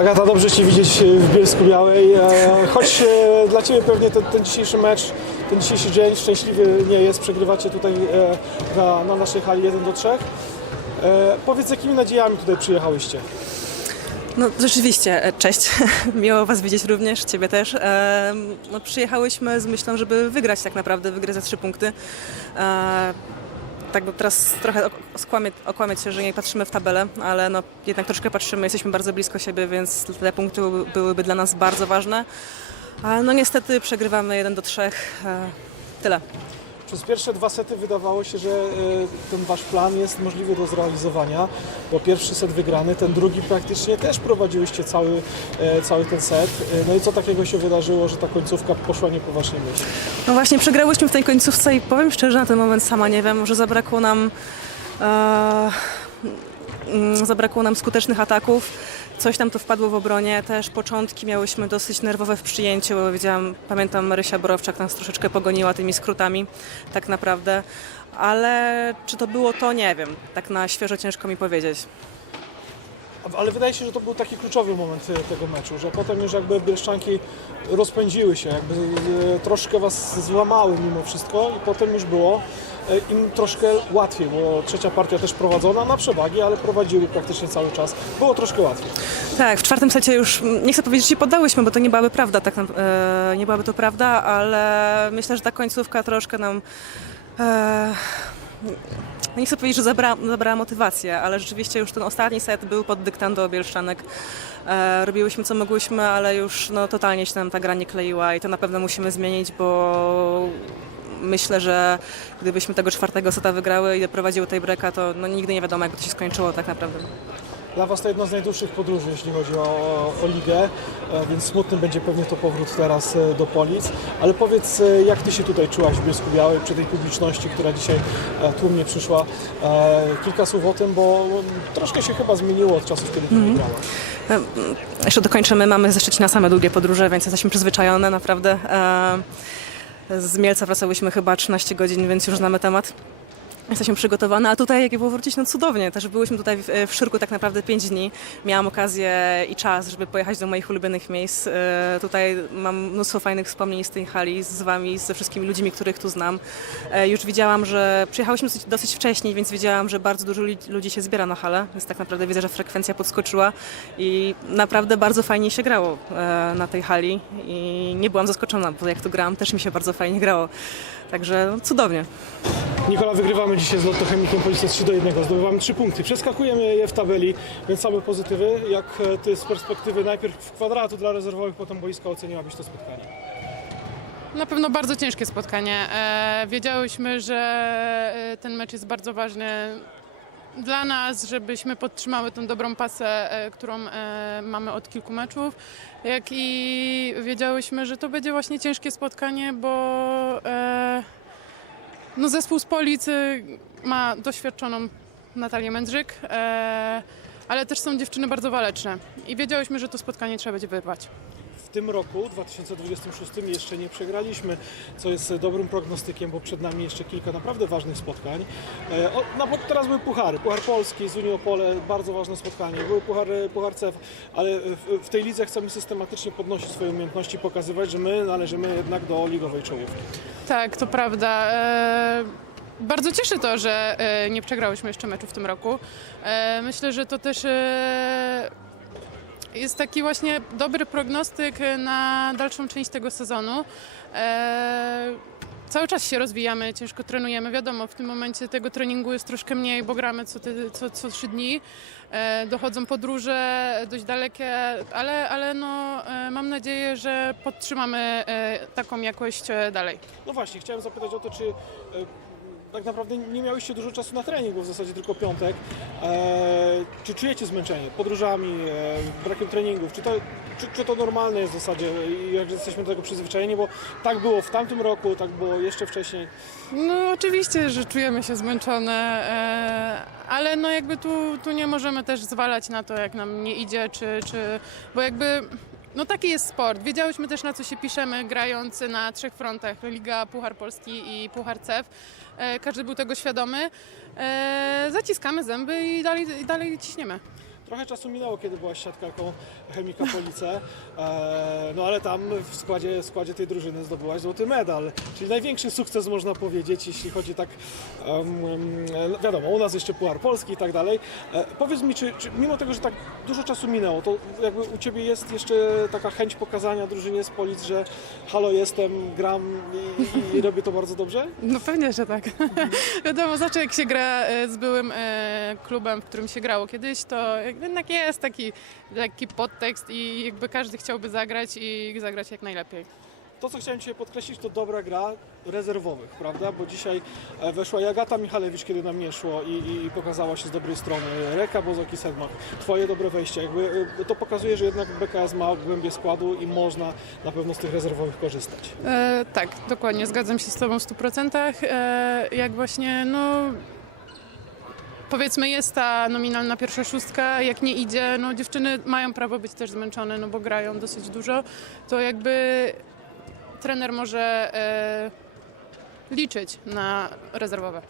Agata, dobrze Cię widzieć w Bielsku Białej, e, choć e, dla Ciebie pewnie ten, ten dzisiejszy mecz, ten dzisiejszy dzień szczęśliwy nie jest, przegrywacie tutaj e, na, na naszej hali 1 do 3. E, powiedz, jakimi nadziejami tutaj przyjechałyście? No rzeczywiście, e, cześć. Miło Was widzieć również, Ciebie też. E, No, przyjechałyśmy z myślą, żeby wygrać tak naprawdę, wygrać za trzy punkty. E, Tak, teraz trochę skłamie, okłamiać się, że nie patrzymy w tabelę, ale no, jednak troszkę patrzymy, jesteśmy bardzo blisko siebie, więc te punkty były- byłyby dla nas bardzo ważne. Ale no niestety przegrywamy 1 do 3. Tyle. Przez pierwsze dwa sety wydawało się, że e, ten Wasz plan jest możliwy do zrealizowania, bo pierwszy set wygrany, ten drugi praktycznie też prowadziłyście cały, e, cały ten set. E, No i co takiego się wydarzyło, że ta końcówka poszła nie po Waszej myśli? No właśnie, przegrałyśmy w tej końcówce i powiem szczerze, na ten moment sama nie wiem, może zabrakło nam zabrakło nam skutecznych ataków. Coś tam to wpadło w obronie. Też początki miałyśmy dosyć nerwowe w przyjęciu, bo widziałam, pamiętam Marysia Borowczak nas troszeczkę pogoniła tymi skrótami, tak naprawdę. Ale czy to było to, nie wiem. Tak na świeżo ciężko mi powiedzieć. Ale wydaje się, że to był taki kluczowy moment e, tego meczu, że potem już jakby Bielszczanki rozpędziły się, jakby e, troszkę was złamały mimo wszystko i potem już było e, im troszkę łatwiej, bo trzecia partia też prowadzona na przewagi, ale prowadziły praktycznie cały czas. Było troszkę łatwiej. Tak, w czwartym secie już, mm, nie chcę powiedzieć, że się poddałyśmy, bo to nie byłaby prawda, tak, nie byłaby to prawda, ale myślę, że ta końcówka troszkę nam, e, nie chcę powiedzieć, że zabra, zabrała motywację, ale rzeczywiście już ten ostatni set był pod dyktando Bielszczanek. E, robiłyśmy co mogłyśmy, ale już no, totalnie się nam ta gra nie kleiła i to na pewno musimy zmienić, bo myślę, że gdybyśmy tego czwartego seta wygrały i doprowadziły tej breka, to no, nigdy nie wiadomo, jakby to się skończyło tak naprawdę. Dla Was to jedno z najdłuższych podróży, jeśli chodzi o, o ligę, e, więc smutny będzie pewnie to powrót teraz e, do Polic. Ale powiedz, e, jak Ty się tutaj czułaś w Bielsku Białej, przy tej publiczności, która dzisiaj tłumnie przyszła? Kilka słów o tym, bo mm, troszkę się chyba zmieniło od czasów, kiedy Ty mm. grałaś. Jeszcze dokończymy, mamy ze Szczecina same długie podróże, więc jesteśmy przyzwyczajone naprawdę. Z Mielca wracałyśmy chyba 13 godzin, więc już znamy temat. Jesteśmy przygotowane, a tutaj jak było wrócić, no cudownie. Też byłyśmy tutaj w, w Szyrku tak naprawdę 5 dni. Miałam okazję i czas, żeby pojechać do moich ulubionych miejsc. E, Tutaj mam mnóstwo fajnych wspomnień z tej hali, z wami, ze wszystkimi ludźmi, których tu znam. E, Już widziałam, że przyjechałyśmy dosyć, dosyć wcześniej, więc wiedziałam, że bardzo dużo ludzi- się zbiera na halę, więc tak naprawdę widzę, że frekwencja podskoczyła i naprawdę bardzo fajnie się grało e, na tej hali i nie byłam zaskoczona, bo jak tu grałam, też mi się bardzo fajnie grało. Także no, cudownie. Nikola, wygrywamy dzisiaj z Lotto Chemikiem Policja 3 do 1. Zdobywamy 3 punkty. Przeskakujemy je w tabeli, więc same pozytywy. Jak e, Ty z perspektywy najpierw kwadratu dla rezerwowych, potem boiska oceniłabyś to spotkanie? Na pewno bardzo ciężkie spotkanie. E, wiedziałyśmy, że e, ten mecz jest bardzo ważny dla nas, żebyśmy podtrzymały tą dobrą pasę, którą mamy od kilku meczów. Jak i wiedziałyśmy, że to będzie właśnie ciężkie spotkanie, bo no zespół z Policy ma doświadczoną Natalię Mędrzyk, e, ale też są dziewczyny bardzo waleczne. I wiedziałyśmy, że to spotkanie trzeba będzie wyrwać. Tym roku, 2026, jeszcze nie przegraliśmy, co jest dobrym prognostykiem, bo przed nami jeszcze kilka naprawdę ważnych spotkań. E, O, no bo teraz były puchary. Puchar Polski z Unii Opole, bardzo ważne spotkanie. Były puchar, puchar CEF, ale w, w tej lidze chcemy systematycznie podnosić swoje umiejętności, pokazywać, że my należymy jednak do ligowej czołówki. Tak, to prawda. E, Bardzo cieszy to, że e, nie przegrałyśmy jeszcze meczu w tym roku. Myślę, że to też jest taki właśnie dobry prognostyk na dalszą część tego sezonu. E, Cały czas się rozwijamy, ciężko trenujemy. Wiadomo, w tym momencie tego treningu jest troszkę mniej, bo gramy co, ty, co, co trzy dni. E, Dochodzą podróże dość dalekie, ale, ale no, e, mam nadzieję, że podtrzymamy e, taką jakość e, dalej. No właśnie, chciałem zapytać o to, czy e, tak naprawdę nie miałyście dużo czasu na trening, bo w zasadzie tylko piątek. E, czy czujecie zmęczenie podróżami, e, brakiem treningów? Czy to, czy, czy to normalne jest w zasadzie jak jesteśmy do tego przyzwyczajeni? Bo tak było w tamtym roku, tak było jeszcze wcześniej. No oczywiście, że czujemy się zmęczone, e, ale no jakby tu, tu nie możemy też zwalać na to, jak nam nie idzie, czy, czy bo jakby no taki jest sport. Wiedziałyśmy też na co się piszemy, grając na trzech frontach, Liga, Puchar Polski i Puchar CEF. E, każdy był tego świadomy. E, zaciskamy zęby i dalej, i dalej ciśniemy. Trochę czasu minęło, kiedy byłaś siatkarką Chemika Police, e, no ale tam w składzie, w składzie tej drużyny zdobyłaś złoty medal, czyli największy sukces można powiedzieć, jeśli chodzi tak, no wiadomo, u nas jeszcze Puchar Polski i tak dalej. E, powiedz mi, czy, czy mimo tego, że tak dużo czasu minęło, to jakby u Ciebie jest jeszcze taka chęć pokazania drużynie z Polic, że halo, jestem, gram i, i robię to bardzo dobrze? No pewnie, że tak. Wiadomo, zawsze jak się gra e, z byłym e, klubem, w którym się grało kiedyś, to jednak jest taki lekki podtekst i jakby każdy chciałby zagrać i zagrać jak najlepiej. To, co chciałem Cię podkreślić, to dobra gra rezerwowych, prawda? Bo dzisiaj e, weszła i Agata Michalewicz, kiedy nam nie szło i, i, pokazała się z dobrej strony. Reka Bozoki Sedmach, Twoje dobre wejście. Jakby, e, to pokazuje, że jednak BKS ma głębię składu i można na pewno z tych rezerwowych korzystać. E, tak, dokładnie, zgadzam się z Tobą w 100%. E, jak właśnie, no powiedzmy jest ta nominalna pierwsza szóstka, jak nie idzie, no dziewczyny mają prawo być też zmęczone, no bo grają dosyć dużo, to jakby trener może e, liczyć na rezerwowe.